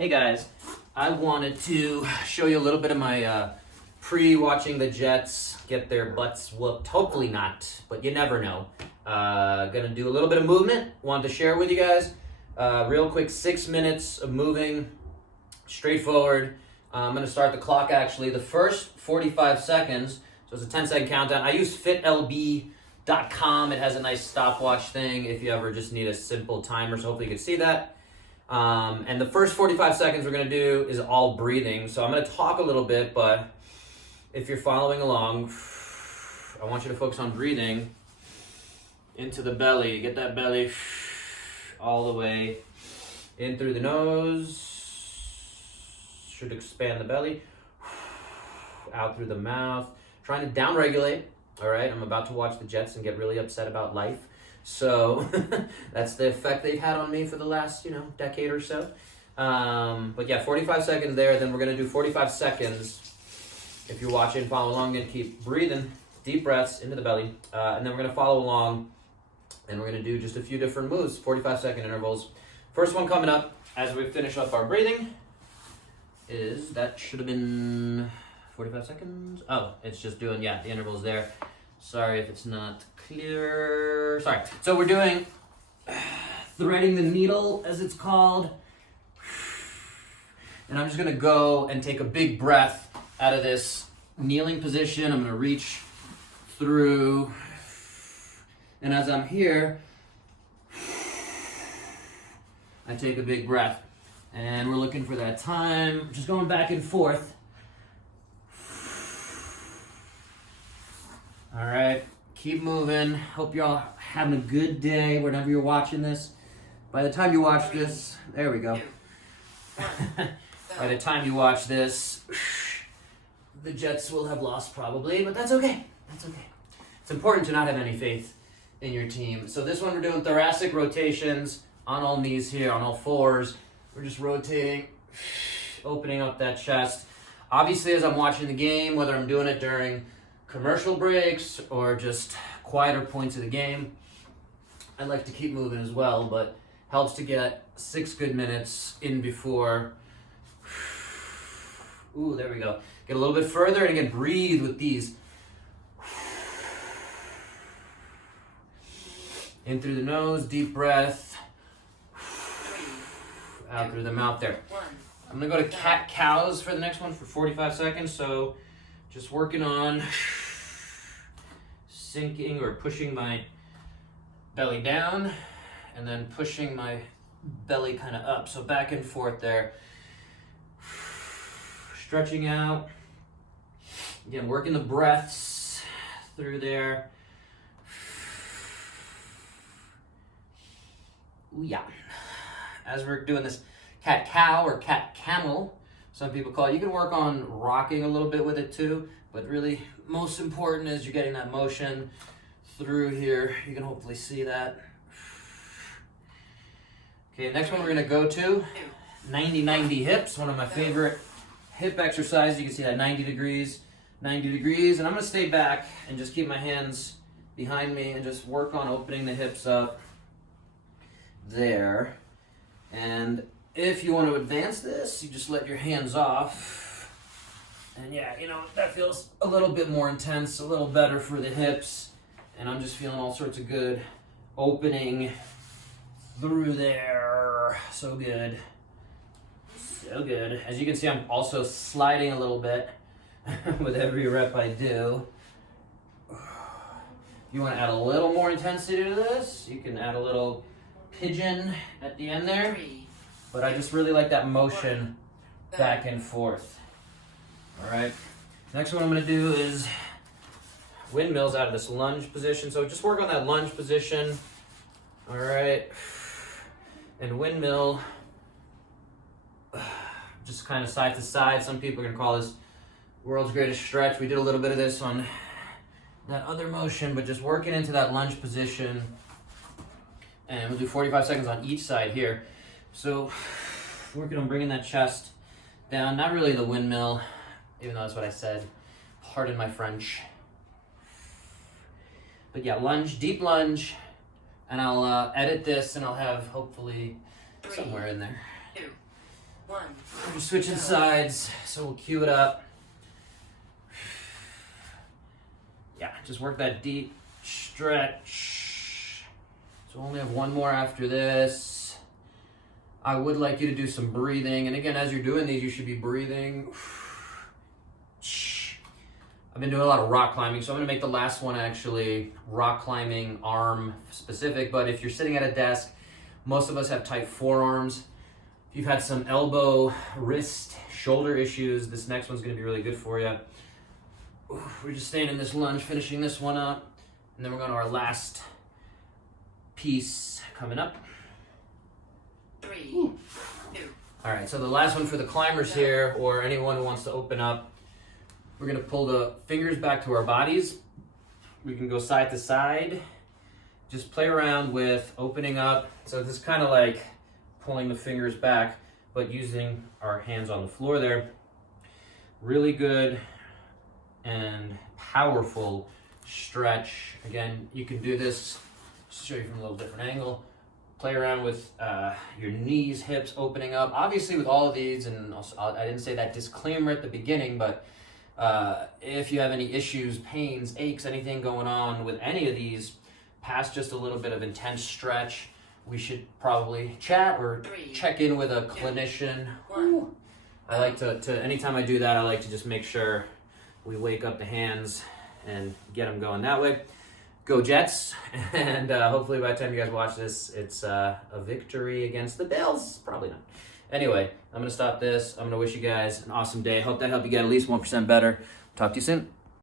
Hey guys, I wanted to show you a little bit of my pre-watching the Jets get their butts whooped. Hopefully not, but you never know. Gonna do a little bit of movement. Wanted to share with you guys. Real quick, 6 minutes of moving, straightforward. I'm gonna start the clock actually. The first 45 seconds, so it's a 10-second countdown. I use fitlb.com. It has a nice stopwatch thing if you ever just need a simple timer, so hopefully you can see that. And the first 45 seconds we're going to do is all breathing. So I'm going to talk a little bit, but if you're following along, I want you to focus on breathing into the belly. Get that belly all the way in through the nose. Should expand the belly. Out through the mouth. Trying to down-regulate. All right, I'm about to watch the Jets and get really upset about life. So that's the effect they've had on me for the last, decade or so. But yeah, 45 seconds there. Then we're going to do 45 seconds. If you're watching, follow along and keep breathing. Deep breaths into the belly. And then we're going to follow along. And we're going to do just a few different moves, 45-second intervals. First one coming up as we finish up our breathing is, that should have been 45 seconds. Oh, it's just doing, the intervals there. Sorry if it's not clear. Sorry. So we're doing threading the needle, as it's called. And I'm just going to go and take a big breath out of this kneeling position. I'm going to reach through. And as I'm here, I take a big breath. And we're looking for that time. Just going back and forth. All right, keep moving. Hope you're all having a good day whenever you're watching this. By the time you watch this, there we go. By the time you watch this, the Jets will have lost probably, but that's okay. That's okay. It's important to not have any faith in your team. So this one we're doing thoracic rotations on all knees here, on all fours. We're just rotating, opening up that chest. Obviously, as I'm watching the game, whether I'm doing it during commercial breaks or just quieter points of the game, I like to keep moving as well, but helps to get 6 good minutes in before. Ooh, there we go. Get a little bit further, and again, breathe with these. In through the nose, deep breath. Out through the mouth there. I'm gonna go to cat-cows for the next one for 45 seconds, so just working on sinking or pushing my belly down and then pushing my belly kind of up. So back and forth there. Stretching out. Again, working the breaths through there. Ooh, yeah. As we're doing this cat-cow or cat-camel, some people call it, you can work on rocking a little bit with it too, but really most important is you're getting that motion through here. You can hopefully see that. Okay, next one we're gonna go to 90-90 hips, one of my favorite hip exercises. You can see that 90 degrees, and I'm gonna stay back and just keep my hands behind me and just work on opening the hips up there. And if you want to advance this, you just let your hands off. And that feels a little bit more intense, a little better for the hips. And I'm just feeling all sorts of good opening through there. So good. So good. As you can see, I'm also sliding a little bit with every rep I do. You want to add a little more intensity to this, you can add a little pigeon at the end there. But I just really like that motion back and forth. All right. Next one I'm going to do is windmills out of this lunge position. So just work on that lunge position. All right. And windmill, just kind of side to side. Some people are going to call this world's greatest stretch. We did a little bit of this on that other motion, but just working into that lunge position. And we'll do 45 seconds on each side here. So working on bringing that chest down, not really the windmill, even though that's what I said. Pardon my French. But yeah, lunge, deep lunge, and I'll edit this and I'll have hopefully somewhere in there We're just switching sides, so we'll cue it up. Yeah, just work that deep stretch. So only have one more after this. I would like you to do some breathing. And again, as you're doing these, you should be breathing. I've been doing a lot of rock climbing, so I'm gonna make the last one actually rock climbing arm specific. But if you're sitting at a desk, most of us have tight forearms. If you've had some elbow, wrist, shoulder issues, this next one's gonna be really good for you. We're just staying in this lunge, finishing this one up, and then we're going to our last piece coming up. 3, 2. All right, so the last one for the climbers here, or anyone who wants to open up, we're going to pull the fingers back to our bodies. We can go side to side. Just play around with opening up. So this is kind of like pulling the fingers back, but using our hands on the floor there. Really good and powerful stretch. Again, you can do this, just show you from a little different angle. Play around with your knees, hips opening up. Obviously with all of these, and also, I didn't say that disclaimer at the beginning, but if you have any issues, pains, aches, anything going on with any of these, past just a little bit of intense stretch, we should probably chat or check in with a clinician. I like to anytime I do that, I like to just make sure we wake up the hands and get them going that way. Go Jets, and hopefully by the time you guys watch this, it's a victory against the Bills. Probably not. Anyway, I'm going to stop this. I'm going to wish you guys an awesome day. Hope that helped you get at least 1% better. Talk to you soon.